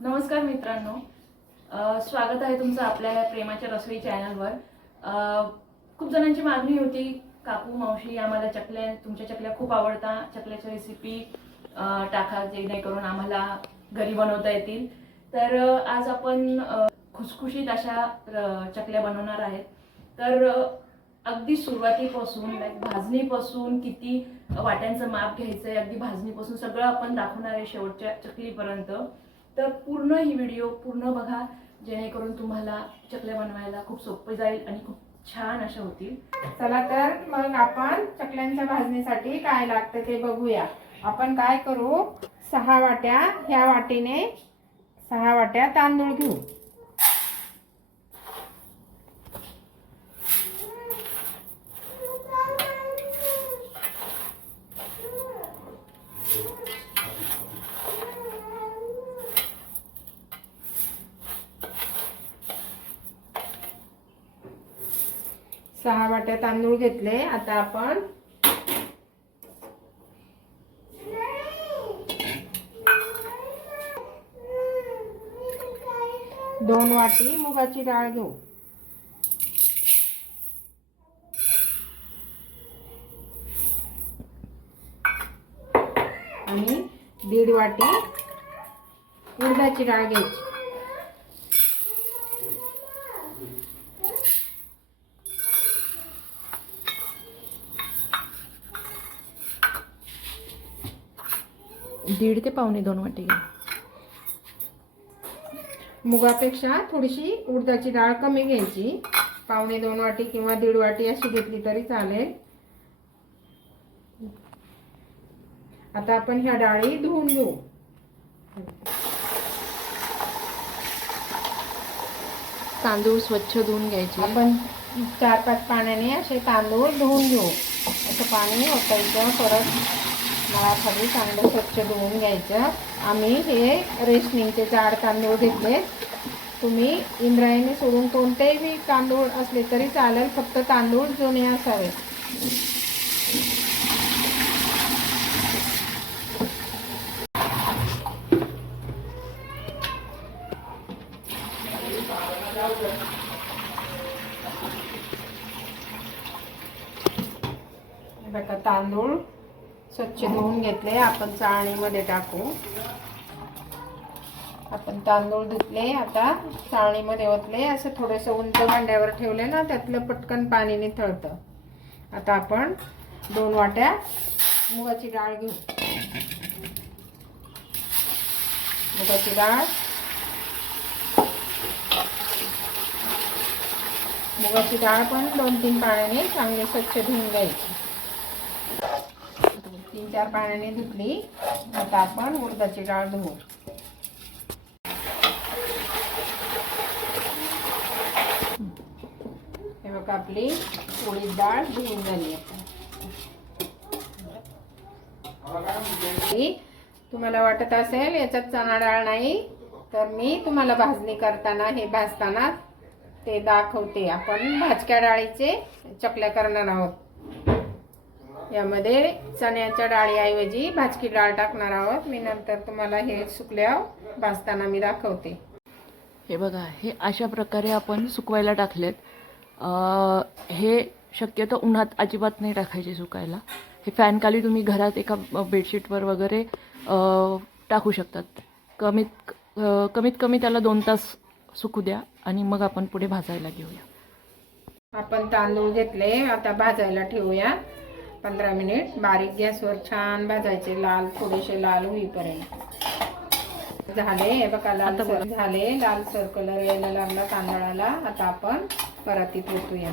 नमस्कार मित्रांनो. स्वागत आहे तुमचं आपल्या या प्रेमाच्या रसोई चॅनलवर. खूप जणांची मागणी होती काकू मावशी आम्हाला चकल्या तुमच्या चकल्या खूप आवडता चकल्याच्या रेसिपी टाका जेणेकरून आम्हाला घरी बनवता येतील. तर आज आपण खुसखुशीत अशा चकल्या बनवणार आहेत तर अगदी सुरुवातीपासून लाईक भाजणीपासून किती वाट्यांचं माप घ्यायचं आहे अगदी भाजणीपासून सगळं आपण दाखवणार आहे शेवटच्या चकलीपर्यंत. तर पूर्ण ही व्हिडिओ पूर्ण बघा जेणेकरून तुम्हाला चकल्या बनवायला खूप सोपं जाईल आणि खूप छान अशा होतील. चला तर मग आपण चकल्यांच्या भाजणीसाठी काय लागतं ते बघूया. आपण काय करू? सहा वाट्या ह्या वाटीने सहा वाट्या तांदूळ घेऊ सहा वाट्या तांदूळ घेतले. आता आपण दोन वाटी मुगाची डाळ घेऊ. आणि दीड वाटी उडदाची डाळ घ्यायची. दीड ते पावणे दोन वाटी घ्या. मुगापेक्षा थोडीशी उडदाची डाळ कमी घ्यायची. पावणे दोन वाटी किंवा दीड वाटी अशी घेतली तरी चालेल. आता आपण ह्या डाळी धुवून घेऊ. तांदूळ स्वच्छ धुवून घ्यायचे. आपण चार पाच पाण्याने असे तांदूळ धुवून घेऊ. असं पाणी ओतायचं परत मला खाली चांगलं स्वच्छ धुवून घ्यायचं. आम्ही हे रेशनिंगचे जाड तांदूळ घेतले. तुम्ही इंद्रायणी सोडून कोणतेही तांदूळ असले तरी चालेल फक्त तांदूळ जुने असावे हे बघा तांदूळ स्वच्छ धुवून घेतले. आपण चाळणीमध्ये टाकू. आपण तांदूळ धुतले आता चाळणीमध्ये ओतले. असं थोडंसं उंच भांड्यावर ठेवले ना त्यातलं पटकन पाणी निथळतं. आता आपण दोन वाट्या मुगाची डाळ घेऊ. मुगाची डाळ. मुगाची डाळ पण दोन तीन पाण्याने चांगली स्वच्छ धुवून घ्यायची. चार पाण्याने धुतली. आता आपण उडदाची डाळ धुवू. हे बघा आपली उडीद डाळ धुवून झाली आता. तुम्हाला वाटत असेल याच्यात चणा डाळ नाही तर मी तुम्हाला भाजणी करताना हे भाजताना ते दाखवते. आपण भाजक्या डाळीचे चकल्या करणार आहोत. यामध्ये चण्याच्या डाळीऐवजी भाजकी डाळ टाकणार आहोत. मी नंतर तुम्हाला हे सुकल्यावर भाजताना मी दाखवते. हे बघा हे अशा प्रकारे आपण सुकवायला टाकलेत. हे शक्यतो उन्हात अजिबात नाही टाकायचे सुकायला. हे फॅनखाली तुम्ही घरात एका बेडशीटवर वगैरे टाकू शकतात. कमीत कमीत कमी त्याला दोन तास सुकू द्या आणि मग आपण पुढे भाजायला घेऊया. आपण तांदूळ घेतले आता भाजायला ठेवूया. पंधरा मिनिट बारीक गॅसवर छान भाजायचे लाल थोडेसे लाल होईपर्यंत. झाले हे बघा लाल झाले. लालसर कलर यायला लागला तांदळाला. आता आपण परातीत ओतूया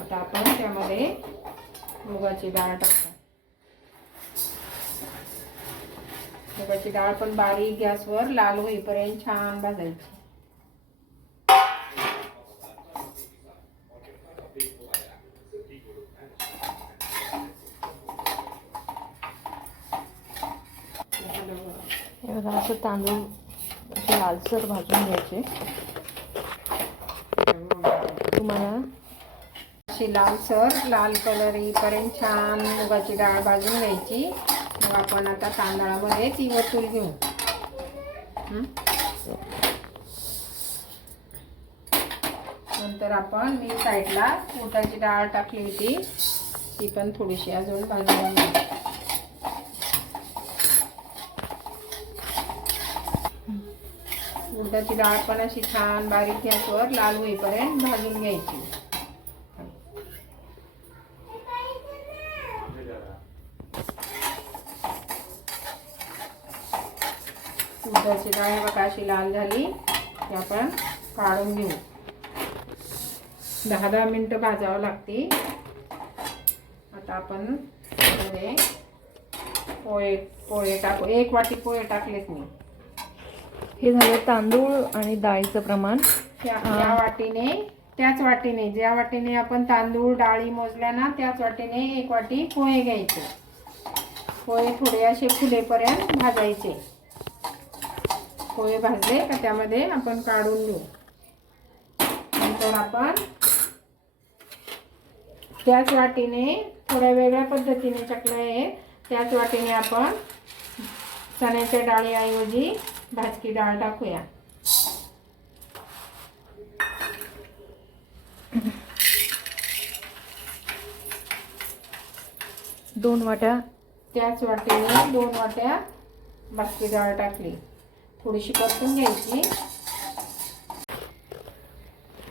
आता आपण त्यामध्ये मुगाची डाळ टाकतो मुगाची डाळ पण बारीक गॅसवर लाल होईपर्यंत छान भाजायची हे बघा असं तांदूळ असे लालसर भाजून घ्यायचे. तुम्हाला अशी लालसर लाल कलर येईपर्यंत छान मुगाची डाळ भाजून घ्यायची. मग आपण आता तांदळामध्ये ती वतून घेऊ. नंतर आपण मी साईडला उटाची डाळ टाकली होती. ती पण थोडीशी अजून भाजून घ्यायची उडदाची डाळ पण अशी छान बारीक गॅसवर लाल होईपर्यंत भाजून घ्यायची. उडदाची डाळ बघा अशी लाल झाली ती आपण काढून घेऊ. दहा दहा मिनटं भाजावं लागते. आता आपण पोहे पोहे टाकू. एक वाटी पोहे टाकलेत मी. हे झालं तांदूळ आणि डाळीचं प्रमाण. त्या वाटीने त्याच वाटीने ज्या वाटीने आपण तांदूळ डाळी मोजल्या ना त्याच वाटीने एक वाटी पोहे घ्यायचे. पोहे थोडे असे फुलेपर्यंत भाजायचे. पोहे भाजले का त्यामध्ये आपण काढून घेऊ. नंतर आपण त्याच वाटीने थोड्या वेगळ्या पद्धतीने चकल्या आहेत. त्याच वाटीने आपण चण्याच्या डाळीऐवजी भाजकी डाळ टाकूया. दोन वाट्या. त्याच वाटीने दोन वाट्या बाकी डाळ टाकली. थोडीशी परतून घ्यायची.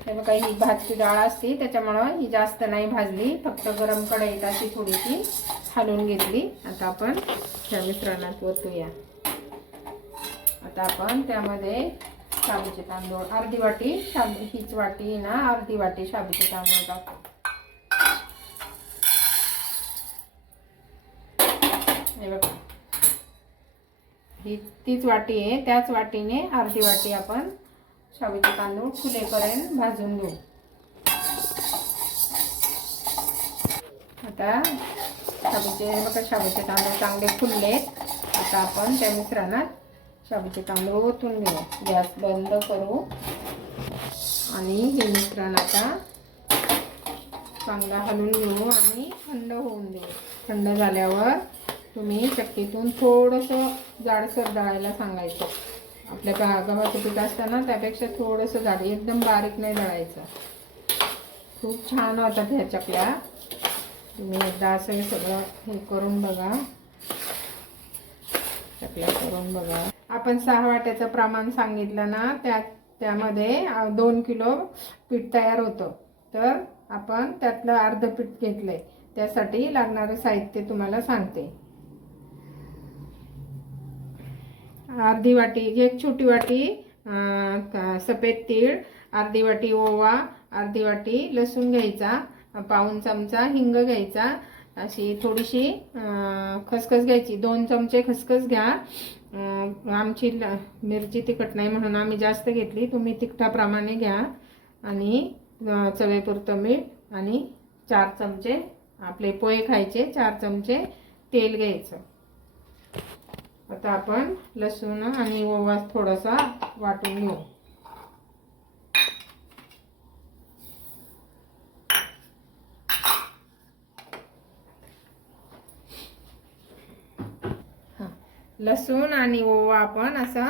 हे बघा ही भाजकी डाळ असते त्याच्यामुळं ही जास्त नाही भाजली. फक्त गरम कढईत अशी थोडीशी हलवून घेतली. आता आपण त्या मिश्रणात ओतूया आता आपण त्यामध्ये शाबूचे तांदूळ अर्धी वाटी शाबू हीच वाटी ना अर्धी वाटी शाबूचे तांदूळ टाकू. बघा. ही तीच वाटी आहे त्याच वाटीने अर्धी वाटी आपण शाबूचे तांदूळ फुलेपर्यंत भाजून घेऊ. आता शाबूचे बघा शाबूचे तांदूळ चांगले फुलले आता आपण त्या मिश्रणात शाबूचे तांदूळ ओतून घेऊ. गॅस बंद करू. आणि हे मिश्रण आता चांगला हलवून घेऊ आणि थंड होऊन देऊ. थंड झाल्यावर तुम्ही चक्कीतून थोडंसं जाडसर दळायला सांगायचं. आपल्या गा गव्हाचं पीठ असताना त्यापेक्षा थोडंसं जाड एकदम बारीक नाही दळायचं. खूप छान होतात ह्या चकल्या. तुम्ही एकदा असं हे सगळं हे करून बघा. चकल्या करून बघा. आपण सहा वाट्याचं प्रमाण सांगितलं ना त्या त्यामध्ये दोन किलो पीठ तयार होतं. तर आपण त्यातलं अर्ध पीठ घेतलंय. त्यासाठी लागणारं साहित्य तुम्हाला सांगते. अर्धी वाटी एक छोटी वाटी सफेद तीळ अर्धी वाटी ओवा अर्धी वाटी लसूण घ्यायचा पाऊन चमचा हिंग घ्यायचा अशी थोडीशी खसखस घ्यायची. दोन चमचे खसखस घ्या. आमची ल- मिरची तिखट नाही म्हणून आम्ही जास्त घेतली. तुम्ही तिखटाप्रमाणे घ्या. आणि चवेपुरतं मीठ आणि चार चमचे आपले पोहे खायचे चार चमचे तेल घ्यायचं. आता आपण लसूण आणि ओवा थोडासा वाटून घेऊ हा. लसूण आणि ओवा आपण असा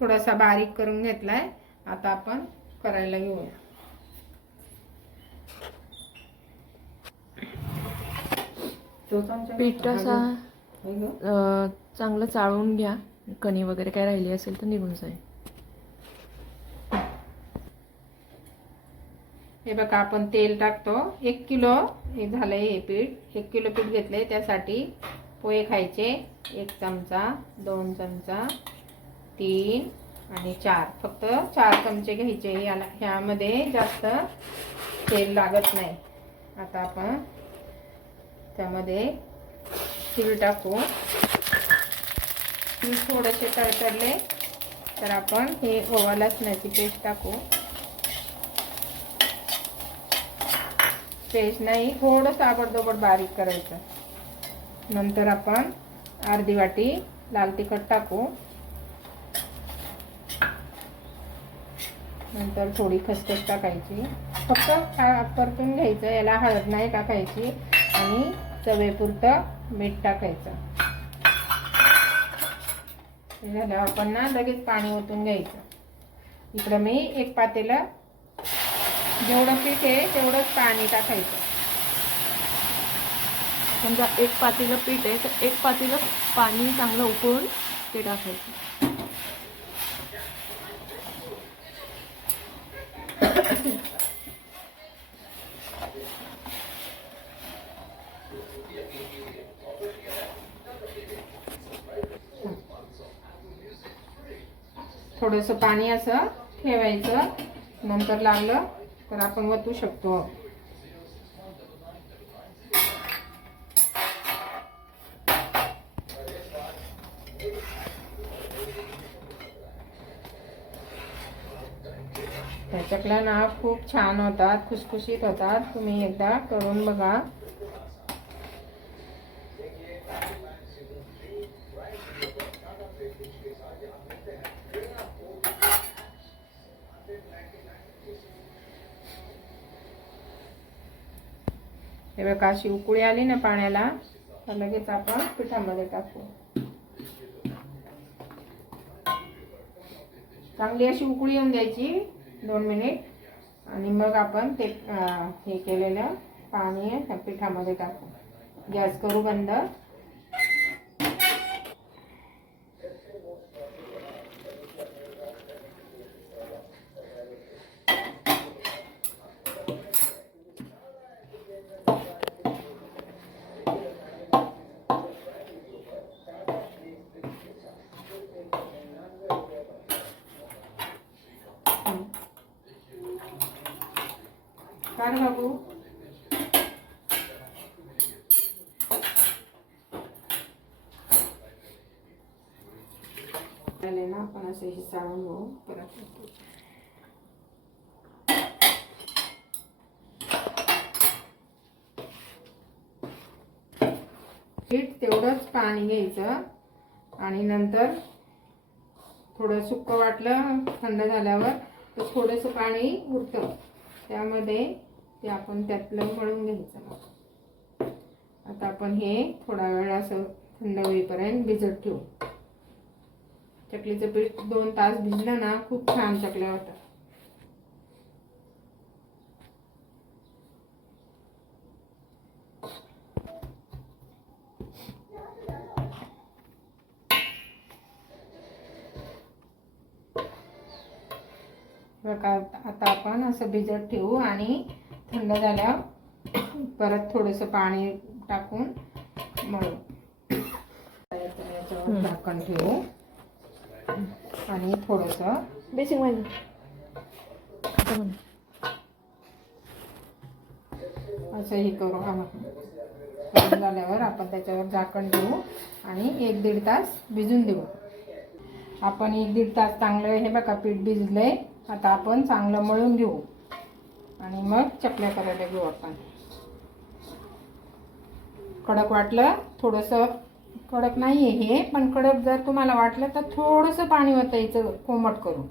थोडासा बारीक करून घेतलाय. आता आपण करायला घेऊया. पीठ असा चांगलं चाळून घ्या. कणी वगैरे काय राहिली असेल तर निघून जाईल. हे बघा आपण तेल टाकतो. एक किलो हे झालंय हे पीठ. एक किलो पीठ घेतलंय त्यासाठी पोहे खायचे. एक चमचा दोन चमचा तीन आणि चार. फक्त चार चमचे घ्यायचे. याला ह्यामध्ये जास्त तेल लागत नाही. आता आपण त्यामध्ये तीळ टाकू. तीळ थोडेसे तळतळले तर आपण हे ओवा लसणाची पेस्ट टाकू. पेस्ट नाही थोडंसं आबडदोबड बारीक करायचं. नंतर आपण अर्धी वाटी लाल तिखट टाकू. नंतर थोडी खसखस टाकायची. फक्त हा- परतून घ्यायचं याला हळद नाही टाकायची आणि चवेपुरतं मीठ टाकायचं. हे आपण ना लगेच पाणी ओतून घ्यायचं. इकडं मी एक पातेलं जेवढं पीठ आहे तेवढंच पाणी टाकायचं. समजा एक पातेलं पीठ आहे तर एक पातेलं पाणी चांगलं उकळून ते टाकायचं. थोडंसं पाणी असं ठेवायचं. नंतर लागलं तर आपण वतू शकतो. त्या ना खूप छान होतात खुसखुशीत होतात तुम्ही एकदा करून बघा. हे बघा अशी उकळी आली ना पाण्याला तर लगेच आपण पिठामध्ये टाकू. चांगली अशी उकळी येऊन द्यायची. दोन मिनिट. आणि मग आपण ते हे केलेलं पाणी त्या पिठामध्ये टाकू. गॅस करू बंद. झाले ना आपण असं हे चाळून घेऊ परत पीठ तेवढंच पाणी घ्यायचं. आणि नंतर थोडं सुक्क वाटलं थंड झाल्यावर तर थोडंसं पाणी उरतं. त्यामध्ये ते आपण त्यातलं मळून घ्यायचं. आता आपण हे थोडा वेळ असं थंड होईपर्यंत भिजत ठेवू. चकलीचं पीठ दोन तास भिजलं ना खूप छान चकल्या होतात बघा आता आपण असं भिजत ठेवू आणि थंड झाल्यावर परत थोडंसं पाणी टाकून मळू. याच्यावर झाकण ठेवू. आणि थोडंसं बेसिक माहिती असं हे करू हा गरम झाल्यावर आपण त्याच्यावर झाकण देऊ आणि एक दीड तास भिजून देऊ. आपण एक दीड तास चांगलं हे बघा पीठ भिजलंय. आता आपण चांगलं मळून घेऊ. आणि मग चकल्या करायला घेऊ आपण. कडक वाटलं थोडंसं कडक नाही आहे हे पण कडक जर तुम्हाला वाटलं तर थोडंसं पाणी ओतायचं कोमट करून.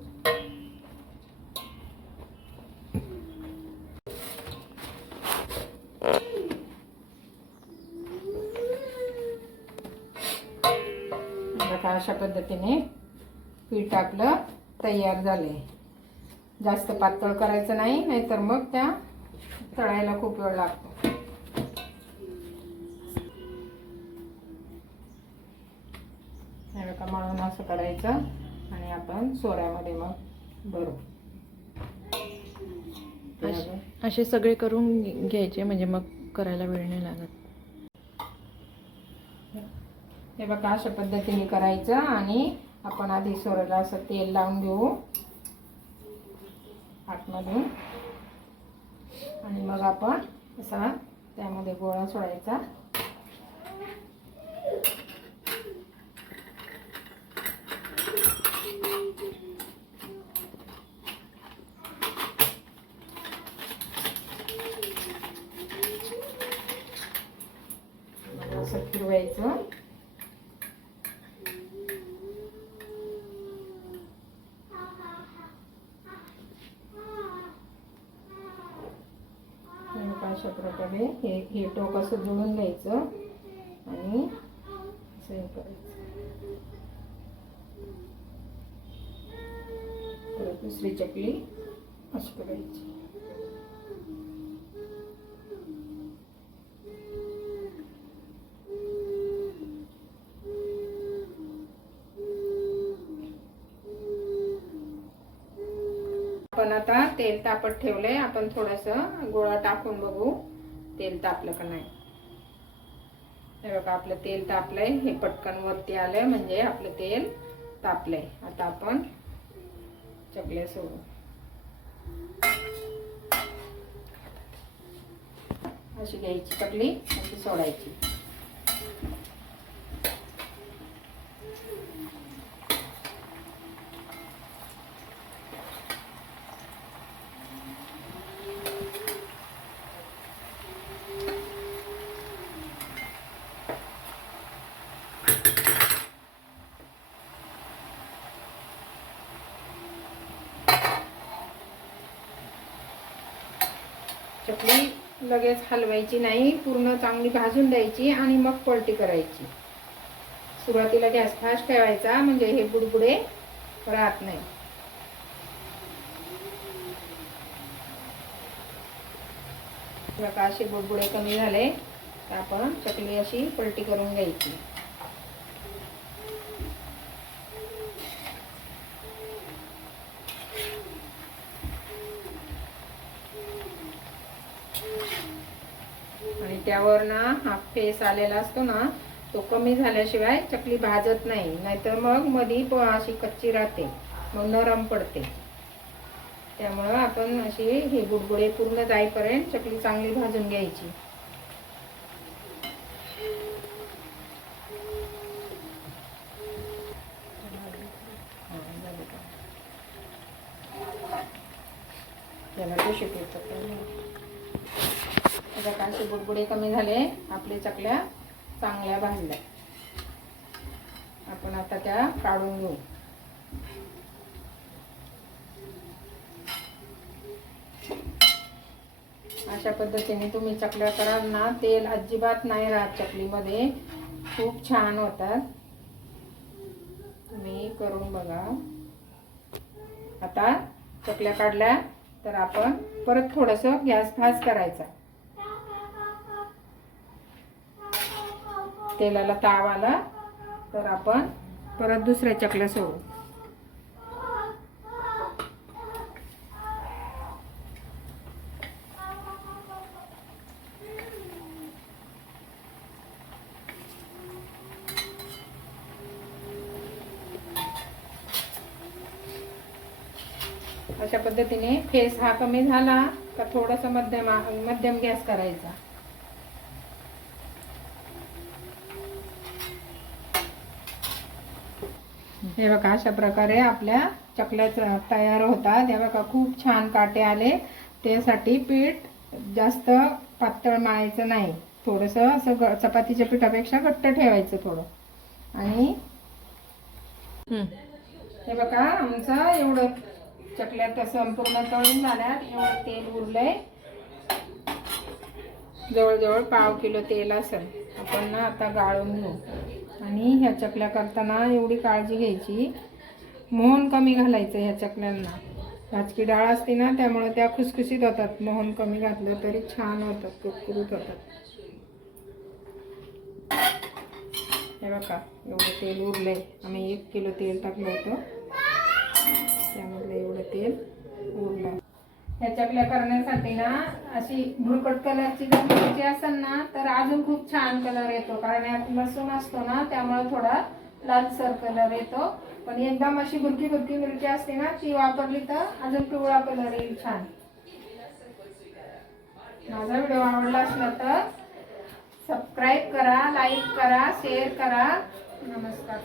अशा पद्धतीने पीठ आपलं तयार झाले जास्त पातळ करायचं नाही नाहीतर मग त्या तळायला खूप वेळ लागतो. मळून असं करायचं आणि आपण सोऱ्यामध्ये मग भरू. असे सगळे करून घ्यायचे म्हणजे मग करायला वेळ नाही लागत. हे बघा अशा पद्धतीने करायचं आणि आपण आधी सोऱ्याला असं तेल लावून घेऊ आतमधून. आणि मग आपण असा त्यामध्ये गोळा सोडायचा. फिरवायचं अशा प्रकारे हे हे टोक असं जुळून घ्यायचं आणि असं करायचं. दुसरी चकली अशी करायची. पण आता तेल तापत ठेवलंय. आपण थोडस गोळा टाकून बघू. तेल तापलं का नाही. हे बघा आपलं तेल तापलंय. हे पटकन वरती आलंय म्हणजे आपलं तेल तापलंय. आता आपण चकल्या सोडू. अशी घ्यायची चकली अशी सोडायची चकली लगेच हलवायची नाही पूर्ण चांगली भाजून द्यायची आणि मग पलटी करायची. सुरुवातीला गॅस फास्ट ठेवायचा म्हणजे हे बुडबुडे राहत नाही. बघा असे बुडबुडे कमी झाले तर आपण चकली अशी पलटी करून घ्यायची. त्यावर ना हा फेस आलेला असतो ना तो कमी झाल्याशिवाय चकली भाजत नाही. नाहीतर मग मधी अशी कच्ची राहते मग नरम पडते. त्यामुळं आपण अशी ही गुडगुडे पूर्ण जाईपर्यंत चकली चांगली भाजून घ्यायची. त्याला आता काशी बुडबुडे कमी झाले आपले चकल्या चांगल्या भाजल्या. आपण आता त्या काढून घेऊ. अशा पद्धतीने तुम्ही चकल्या कराल ना तेल अजिबात नाही राहत चकलीमध्ये. खूप छान होतात. तुम्ही करून बघा. आता चकल्या काढल्या तर आपण परत थोडंसं गॅस फास्ट करायचा. तेलाला ताव आला तर आपण परत दुसऱ्या चकल्या सोडू. अशा पद्धतीने फेस हा कमी झाला का थोडासा मध्यम मध्यम गॅस करायचा. हे बघा अशा प्रकारे आपल्या चकल्या तयार होतात. हे बघा खूप छान काटे आले. त्यासाठी पीठ जास्त पातळ मळायचं नाही. थोडंसं असं ग- चपातीच्या पिठापेक्षा घट्ट ठेवायचं थोडं. आणि हे बघा आमचं एवढं चकल्या तर संपूर्ण तळून झाल्यात. एवढं तेल उरलंय. जवळजवळ पाव किलो तेल असेल. आपण ना आता गाळून घेऊ. आणि ह्या चकल्या करताना एवढी काळजी घ्यायची. मोहन कमी घालायचं ह्या चकल्यांना. भाजकी डाळ असते ना त्यामुळे त्या खुसखुशीत होतात. मोहन कमी घातलं तरी छान होतात कुरकुरीत होतात. हे बघा एवढं तेल उरलंय. आम्ही एक किलो तेल टाकलं होतं. त्यामधलं एवढं तेल उरलं. ह्याच्याकल्या करण्यासाठी ना अशी भुरकट कलरची जर मिरची असेल ना तर अजून खूप छान कलर येतो. कारण यात लसूण असतो ना त्यामुळे थोडा लालसर कलर येतो. पण एकदम अशी भुरकी भुरकी मिरची असते ना ती वापरली तर अजून पिवळा कलर येईल छान. माझा व्हिडिओ आवडला असला तर सबस्क्राईब करा लाईक करा शेअर करा. नमस्कार.